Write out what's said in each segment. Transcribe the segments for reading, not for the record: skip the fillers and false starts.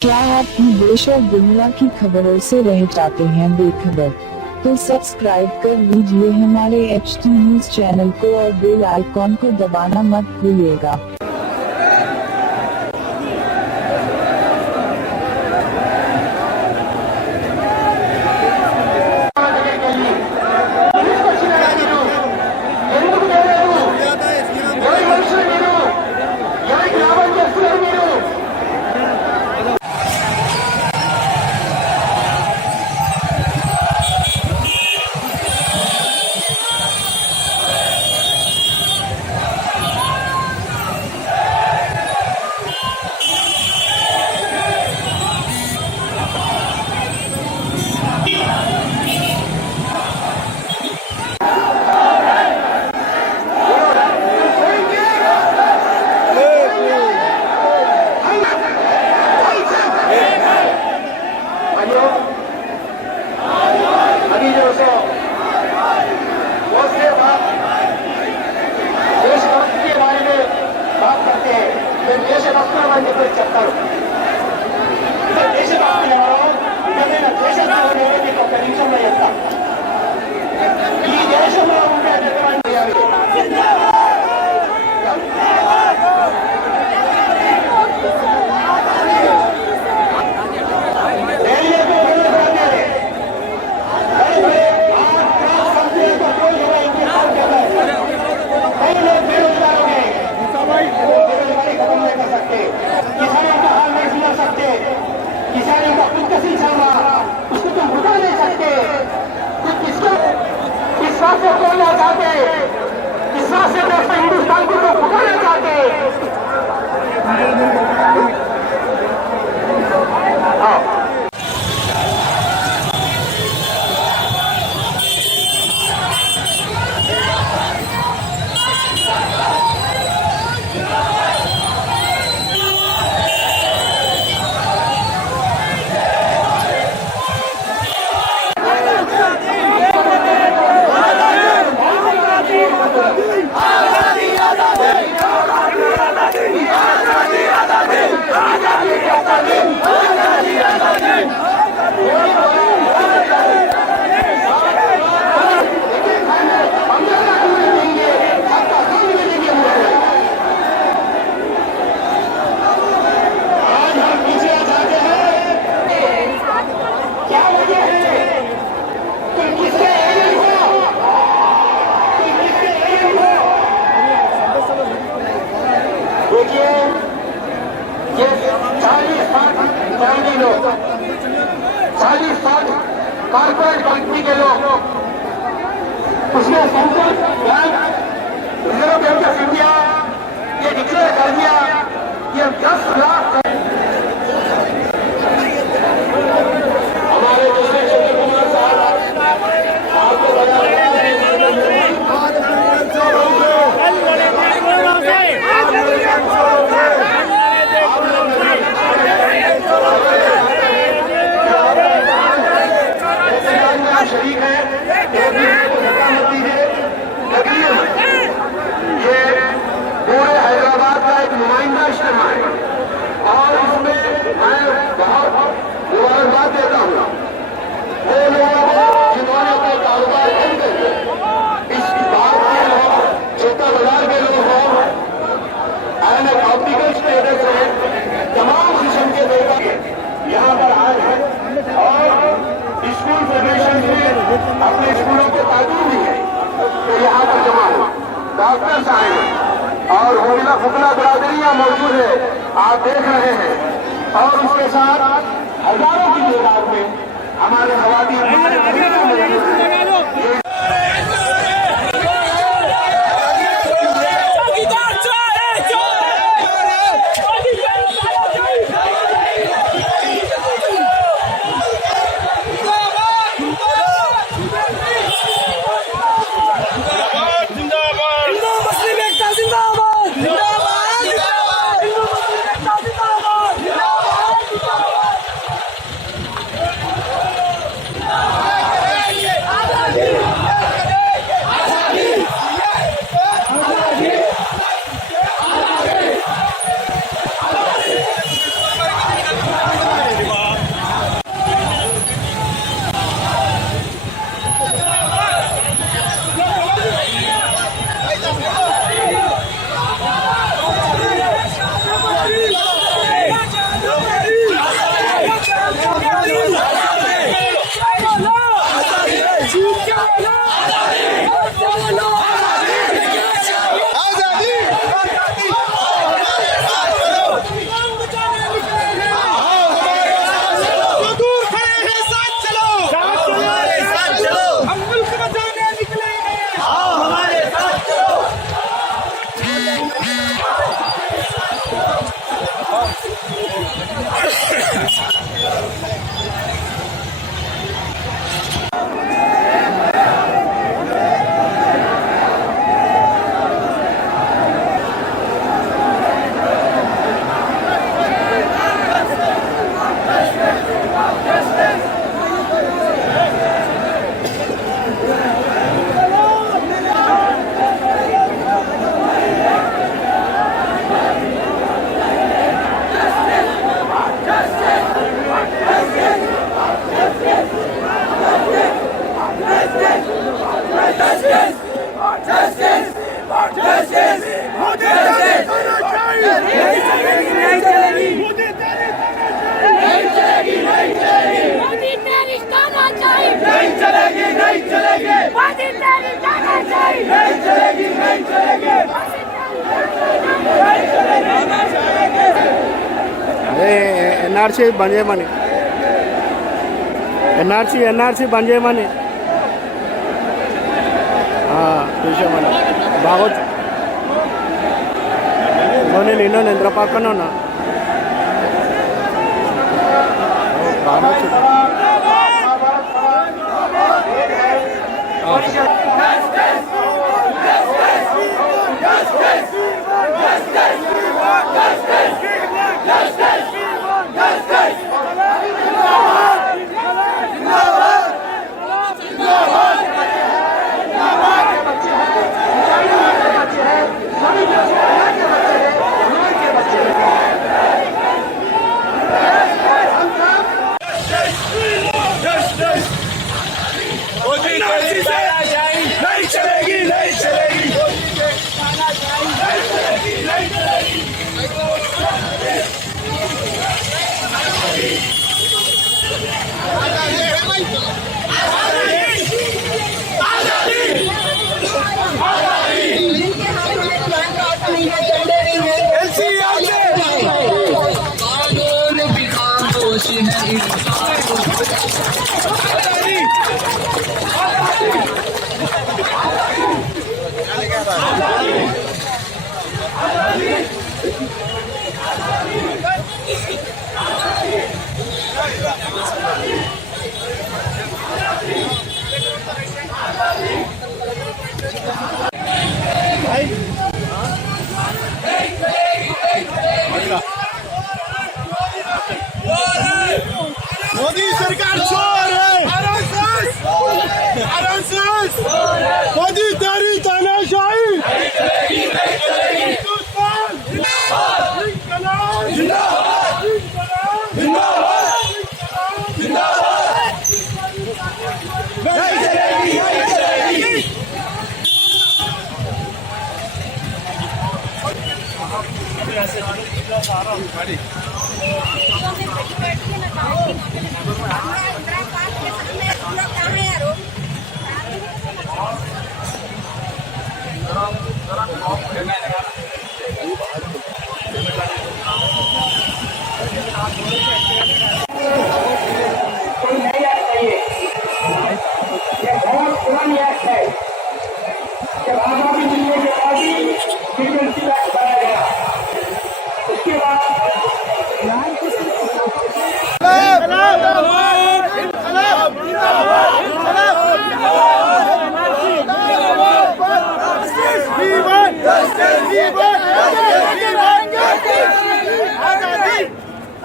क्या आप देश और दुनिया की खबरों से रह जाते हैं बेखबर? तो सब्सक्राइब कर लीजिए हमारे HT न्यूज चैनल को और बेल आइकॉन को दबाना मत भूलिएगा। हिंदुस्तान को तो भुगाना चाहते ये 40-60 लोग 40-60 कॉर्पोरेट कंपनी के लोग उसने central bank reserve bank of India ये डिक्लेयर कर दिया ये 10 लाख हमारे दूसरे चंद्र कुमार साहब आपको बता शरीक है ये पूरे हैदराबाद का एक नुमाइंदा इज्तिमा है और इसमें मैं बहुत मुबारकबाद देता हूँ वो लोगों को जिन्होंने अपने कारोबार बंद कर दिए इस बात के लोग छोटा बाजार के लोग हों एंड ऑप्टिकल स्टेटस है तमाम किस्म के लोग यहाँ पर आए हैं और स्कूल फेडरेशन में अपने स्कूलों के ताजूर भी है तो यहाँ पर जमा हो डॉक्टर्स आए हैं और हुगला फुगला बरादरियाँ मौजूद है आप देख रहे हैं और उसके साथ हजारों की तादाद में हमारे खवातीन Yeah. ఎన్ఆర్సీ బంద్ చేయమని, ఎన్ఆర్సీ బంద్ చేయమని చూసామని బాగోచ్చు. నేను నిన్న ఇంద్ర పక్కనే ఉన్నా. मोदी सरकार चोर है, आरएसएस, मोदी तेरी तानाशाही,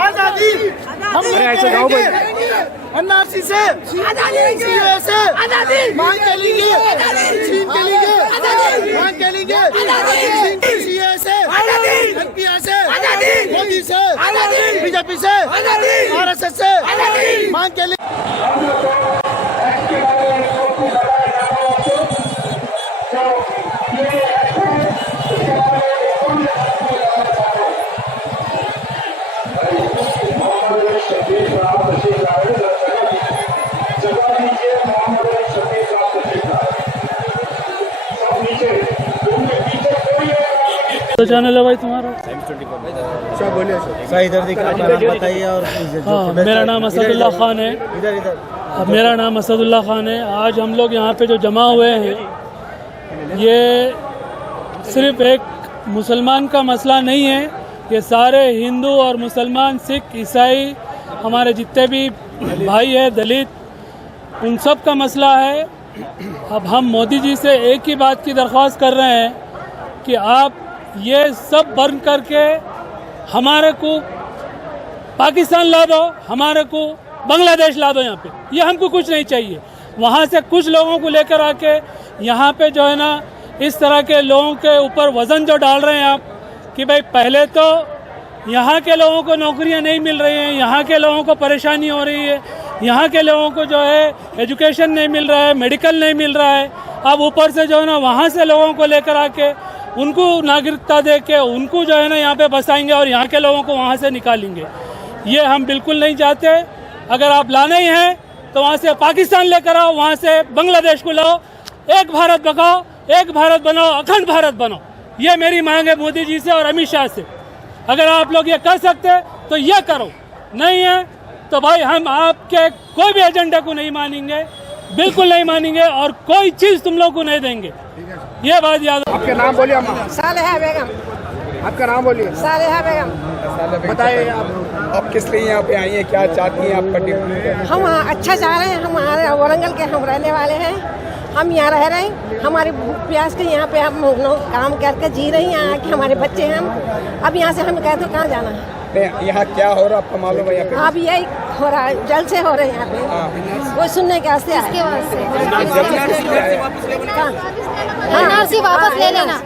आजादी हम एनआरसी से सीए से मांग के लिए चीन के लिए मांग के लिए सीए से एनपीआर से मोदी से बीजेपी से आरएसएस से मांग के लिए तो चैनल है भाई तुम्हारा? इधर बताइए। और हाँ, मेरा नाम असदुल्ला खान है। मेरा नाम असदुल्ला खान है। आज हम लोग यहाँ पे जो जमा हुए हैं, ये सिर्फ एक मुसलमान का मसला नहीं है, ये सारे हिंदू और मुसलमान, सिख, ईसाई, हमारे जितने भी भाई है, दलित, उन सब का मसला है। अब हम मोदी जी से एक ही बात की दरख्वास्त कर रहे हैं कि आप ये सब बंद करके हमारे को पाकिस्तान ला दो, हमारे को बांग्लादेश ला दो। यहाँ पे ये हमको कुछ नहीं चाहिए। वहाँ से कुछ लोगों को लेकर आके यहाँ पे जो है ना, इस तरह के लोगों के ऊपर वजन जो डाल रहे हैं आप कि भाई पहले तो यहाँ के लोगों को नौकरियाँ नहीं मिल रही हैं, यहाँ के लोगों को परेशानी हो रही है, यहाँ के लोगों को जो है एजुकेशन नहीं मिल रहा है, मेडिकल नहीं मिल रहा है। अब ऊपर से जो है ना वहाँ से लोगों को लेकर आके उनको नागरिकता दे के उनको जो है ना यहाँ पे बसाएंगे और यहाँ के लोगों को वहाँ से निकालेंगे। ये हम बिल्कुल नहीं चाहते। अगर आप लाना ही है तो वहाँ से पाकिस्तान लेकर आओ, वहाँ से बांग्लादेश को लाओ, एक भारत बचाओ, एक भारत बनाओ, अखंड भारत बनाओ। ये मेरी मांग है मोदी जी से और अमित शाह से। अगर आप लोग ये कर सकते तो ये करो, नहीं है तो भाई हम आपके कोई भी एजेंडा को नहीं मानेंगे, बिल्कुल नहीं मानेंगे और कोई चीज तुम लोग को नहीं देंगे। ये बात याद। आपके नाम बोलिए अम्मा। सालेहा बेगम। आपका नाम बोलिए। सालेहा बेगम। बताइए आप किस लिए यहाँ पे आई हैं, क्या चाहती हैं आपका डिप्टी? हम अच्छा चाह रहे हैं, हमारे वारंगल के हम रहने वाले हैं, हम यहाँ रह रहे हैं, हमारे प्यास के यहाँ पे हम लोग काम करके जी रहे हैं, यहाँ के हमारे बच्चे हैं, हम अब यहाँ से हम कहते कहाँ जाना है। यहाँ क्या हो रहा आपको मालूम है? यहाँ पे अब यही हो रहा है, जल से हो रहे हैं यहाँ पे, कोई सुनने के वास्ते आए। NRC वापस ले लेना,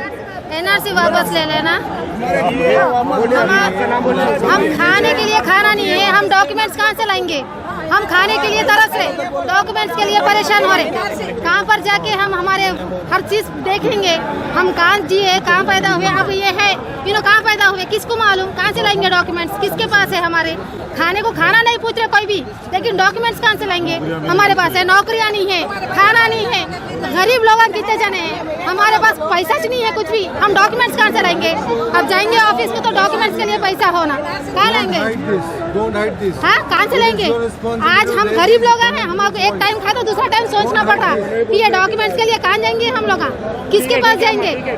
NRC वापस ले लेना। हम खाने के लिए खाना नहीं है, हम डॉक्यूमेंट्स कहाँ से लाएंगे? हम खाने के लिए तरस रहे, डॉक्यूमेंट्स के लिए परेशान हो रहे। कहाँ पर जाके हम हमारे हर चीज देखेंगे? हम कहाँ जिए, कहाँ पैदा हुए, अब ये है कहाँ पैदा हुए किसको मालूम? कहाँ से लाएंगे डॉक्यूमेंट्स? किसके पास है? हमारे खाने को खाना नहीं पूछ रहे कोई भी, लेकिन डॉक्यूमेंट्स कहाँ से लाएंगे? हमारे पास है नौकरियाँ नहीं है, खाना नहीं है, गरीब लोग कितने जने हैं, हमारे पास पैसा नहीं है कुछ भी, हम डॉक्यूमेंट्स कहाँ से लाएंगे? अब जाएंगे ऑफिस में तो डॉक्यूमेंट्स के लिए पैसा होना, कहाँ लाएंगे? हाँ, कहाँ से लेंगे? आज हम गरीब लोग हैं, हमको एक टाइम खाए तो दूसरा टाइम सोचना पड़ रहा है कि ये डॉक्यूमेंट्स के लिए कहाँ जाएंगे हम लोग, किसके पास जाएंगे?